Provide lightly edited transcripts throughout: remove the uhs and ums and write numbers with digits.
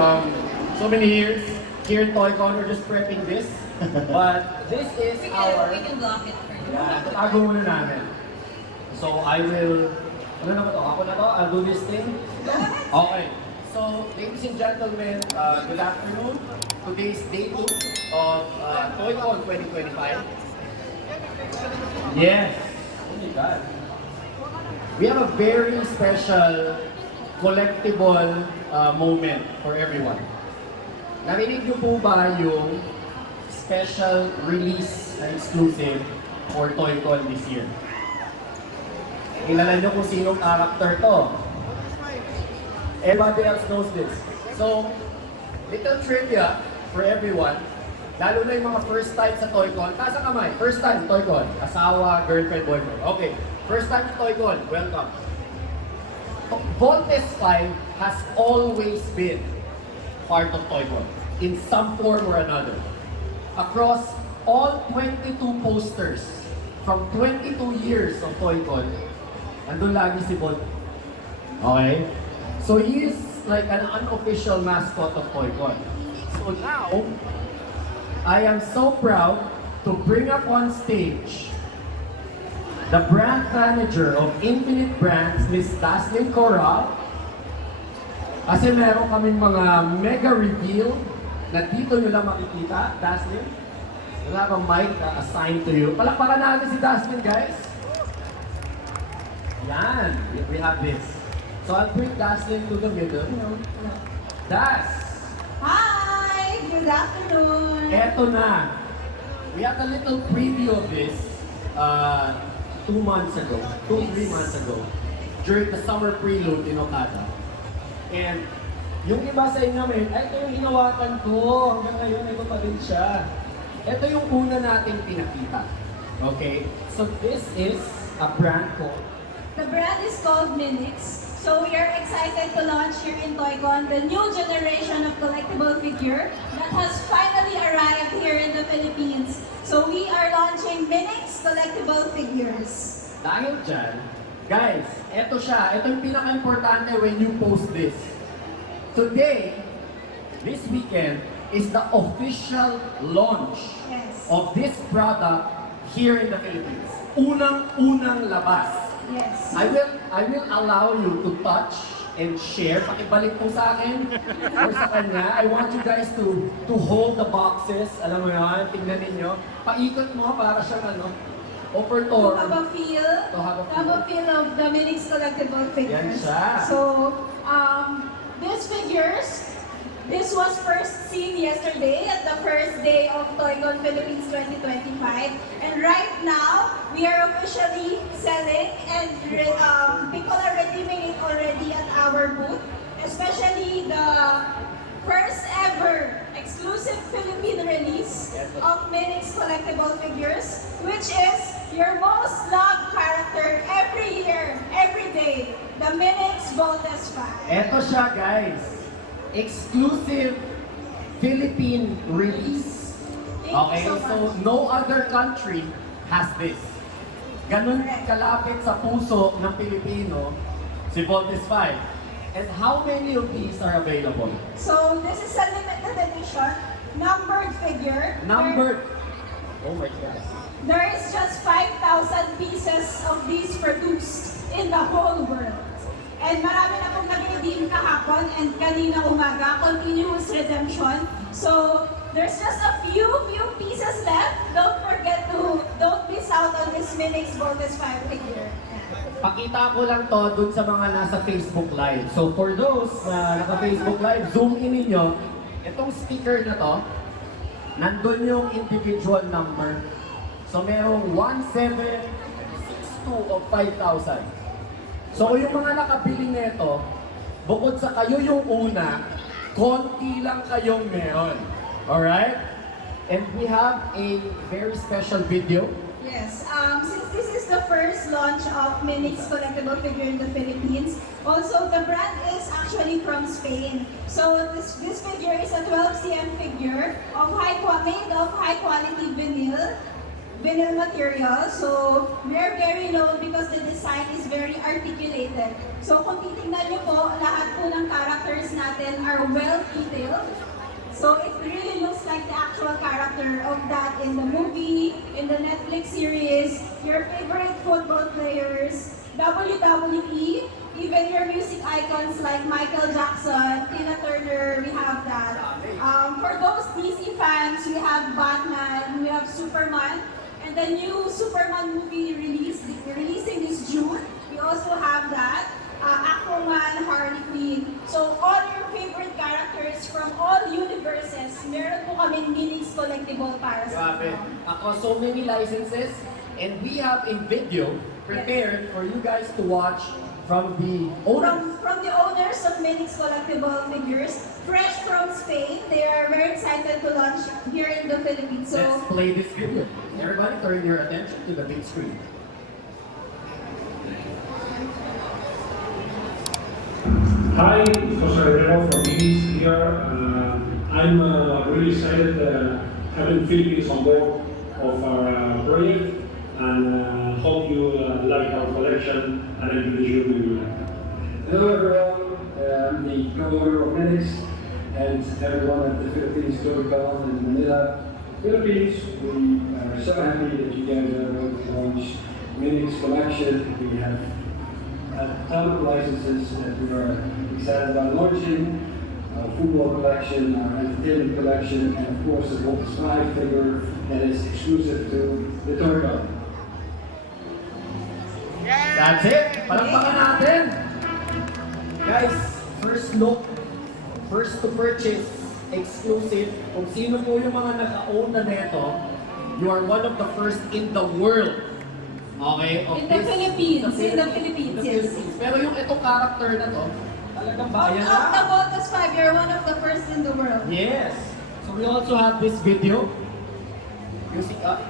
from so many years here in Toycon. We're just prepping this. But this is We our... can block it for you. Yeah, tago muna namin. So I will... Ano na ba to? Ako na to? I'll do this thing? Okay. So, ladies and gentlemen, good afternoon. Today's day 2 of Toycon 2025. Yes. Oh my God. We have a very special collectible moment for everyone. Narinig niyo po ba yung special release na exclusive for Toycon this year? Kilala niyo kung sinong character to. Everybody else knows this. So, little trivia for everyone. Lalo na yung mga first time sa Toycon. Taas ang kamay. First time Toycon. Asawa, girlfriend, boyfriend. Okay. First time sa Toycon. Welcome. Voltes 5 has always been part of Toycon in some form or another. Across all 22 posters from 22 years of Toycon, andun lagi si Voltes. Okay? So he is like an unofficial mascot of Toycon. So now, I am so proud to bring up on stage the brand manager of Infinite Brands, Miss Daslin Corral. Kasi meron kaming mga mega reveal na dito nyo lang makikita. Daslin, wala kang mic na assigned to you. Palakpakan natin si Daslin, guys. Yan, we have this. So I'll bring Daslin to the middle. Das! Hi! Good afternoon! Eto na. We have a little preview of this 3 months ago, during the summer prelude in Okada. And yung iba sa inyo namin, ito yung hinawakan ko, hanggang ngayon ito pa din siya. Ito yung una nating pinakita. Okay? So this is a brand called... The brand is called Minix. So we are excited to launch here in Toycon the new generation of collectible figure that has finally arrived here in the Philippines. So we are launching Minix collectible figures. Dahil dyan, guys, eto siya. Ito yung pinaka-importante when you post this. Today, this weekend, is the official launch Yes. of this product here in the Philippines. Unang-unang labas. Yes. I will allow you to touch and share. Pakibalik po sa akin or sa kanya. I want you guys to hold the boxes. Alam mo yan, tingnan ninyo. Paikot mo para siyang To offertory. have a feel, To have a feel. of the Minix collectible figures. Yan siya. So, these figures, this was first seen yesterday at the first day of Toycon Philippines 2025. And right now, we are officially selling and people are redeeming it already at our booth. Especially the first ever exclusive Philippine release of Minix collectible figures, which is your most loved character every year, every day, the Minix Voltes 5. Eto siya, guys. Exclusive Philippine release. Thank Okay, you so so much. no other country has this. Ganun kalapit sa puso ng Pilipino si Voltes 5. And how many of these are available? So this is a limited edition, numbered figure. Numbered. Oh my God. There is just 5,000 pieces of these produced in the whole world. And marami na pong nag-redeem kahapon and kanina umaga, continuous redemption. So there's just a few pieces left. Don't miss out on this Minix Voltes 5 figure. Pakita ko lang to dun sa mga nasa Facebook Live. So for those na naka-Facebook Live, zoom in ninyo. Itong sticker na to, nandun yung individual number. So merong 1762 of 5,000. So yung mga nakabili nito, bukod sa kayo yung una, konti lang kayong meron. Alright? And we have a very special video. Yes, since this is the first launch of Minix collectible figure in the Philippines, also the brand is actually from Spain. So this figure is a 12 cm figure of made of high quality vinyl vinyl material. So, we are very known because the design is very articulated. So, kung titingnan niyo po, lahat po ng characters natin are well detailed. So, it really looks like the actual character of that in the movie, in the Netflix series, your favorite football players, WWE, even your music icons like Michael Jackson, Tina Turner, we have that. For those DC fans, we have Batman, we have Superman, and the new Superman movie releasing this June, we also have that. Aquaman, Harley Quinn. So all your favorite characters from all universes, meron po kaming Minix collectible para sa Grabe. inyo. So many licenses, and we have a video prepared for you guys to watch from the owner. From the owners of Minix collectible figures, fresh from Spain, they are very excited to launch here in the Philippines. So Let's play this video. Everybody turn your attention to the big screen. Hi, Jose Herrero from Minix here. I'm really excited having Philippines on board of our project, and hope you like our collection, and I'm really sure you will. Hello everyone, I'm the co-owner of Minix, and everyone at the Philippines Touricon in Manila, Philippines. We are so happy that you guys are going to launch Minix collection. We have a ton of licenses that we are excited about launching. Our football collection, our entertainment collection, and of course the Voltes 5 figure that is exclusive to the Touricon. That's it! Palakpakan natin! Guys, first look, first to purchase, exclusive. Kung sino po yung mga naka-own na neto, you are one of the first in the world. Okay? Of in the Philippines, yes. Pero yung itong character na to, talagang bayan Of the na. Voltes 5, you're one of the first in the world. Yes. So we also have this video. Music up.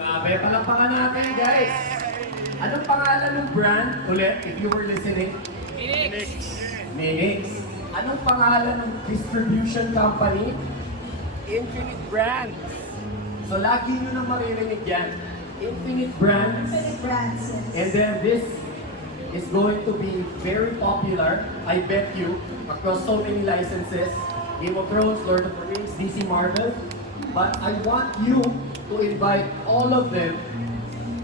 Grabe, palakpakan natin guys. Anong pangalan ng brand ulit, if you were listening? Minix. Anong pangalan ng distribution company? Infinite Brands. So lagi nyo nang maririnig yan. Infinite Brands. Infinite Brands, yes. And then this is going to be very popular, I bet you, across so many licenses. Game of Thrones, Lord of the Rings, DC Marvel. But I want you to invite all of them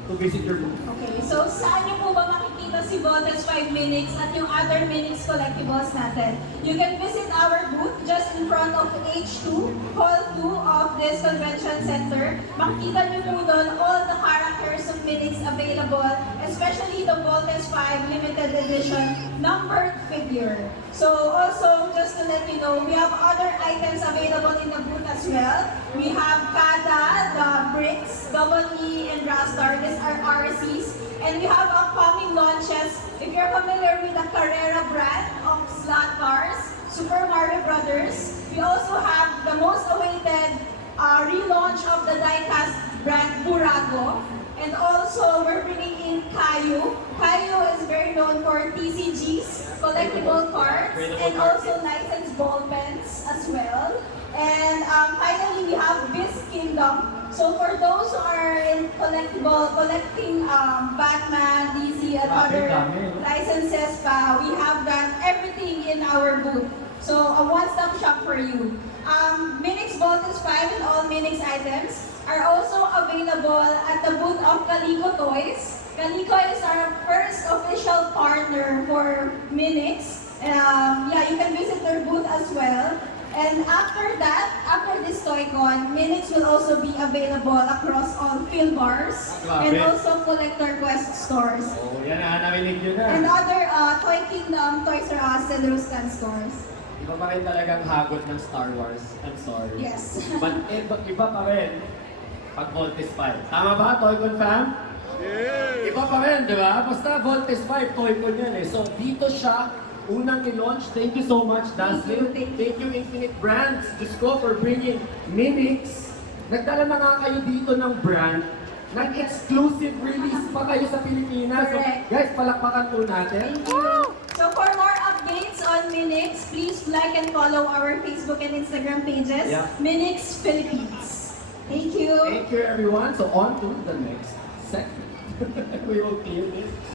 to visit your booth. Okay, so saan niyo po ba makikita si Voltes 5 Minix at yung other Minix collectibles natin? You can visit our booth just in front of H2, Hall 2 of this convention center. Makikita niyo po doon all the characters of Minix available, especially the Voltes 5 limited edition numbered figure. So also, just to let you know, we have other items available in the booth as well. We have Kada, the bricks, Double E, and Rastar. These are RCs. And we have upcoming launches. If you're familiar with the Carrera brand of slot cars, Super Mario Brothers, we also have the most awaited relaunch of the diecast brand Burago. And also, we're bringing in Caillou. Caillou is very known for TCGs, collectible cards, and also licensed ball pens as well. And finally, we have Biz Kingdom. So for those who are in collecting Batman, DC, and other licenses pa, we have that everything in our booth. So a one-stop shop for you. Minix Voltus 5 and all Minix items are also available at the booth of Calico Toys. Calico is our first official partner for Minix. Yeah, you can visit their booth as well. And after that, after this ToyCon, Minix will also be available across all Phil bars and Grabe. also Collector Quest stores. Oh, yan na, narinig nyo na. And other Toy Kingdom, Toys R Us, and Rustan stores. Iba pa rin talagang hagot ng Star Wars. I'm sorry. Yes. But iba pa rin pag Voltes 5. Tama ba, Toycon fam? Yeah! Iba pa rin, di ba? Basta Voltes 5, Toycon yan eh. So dito siya unang i-launch. Thank you so much, Dazzle. Thank you, Infinite Brands. Diyos ko for bringing Minix. Nagdala na nga kayo dito ng brand. Nag-exclusive release pa kayo sa Pilipinas. So, Correct. guys, palakpakan po natin. Thank you. So for more updates on Minix, please like and follow our Facebook and Instagram pages, Yeah. Minix Philippines. Thank you. Thank you, everyone. So on to the next segment. We will clear this.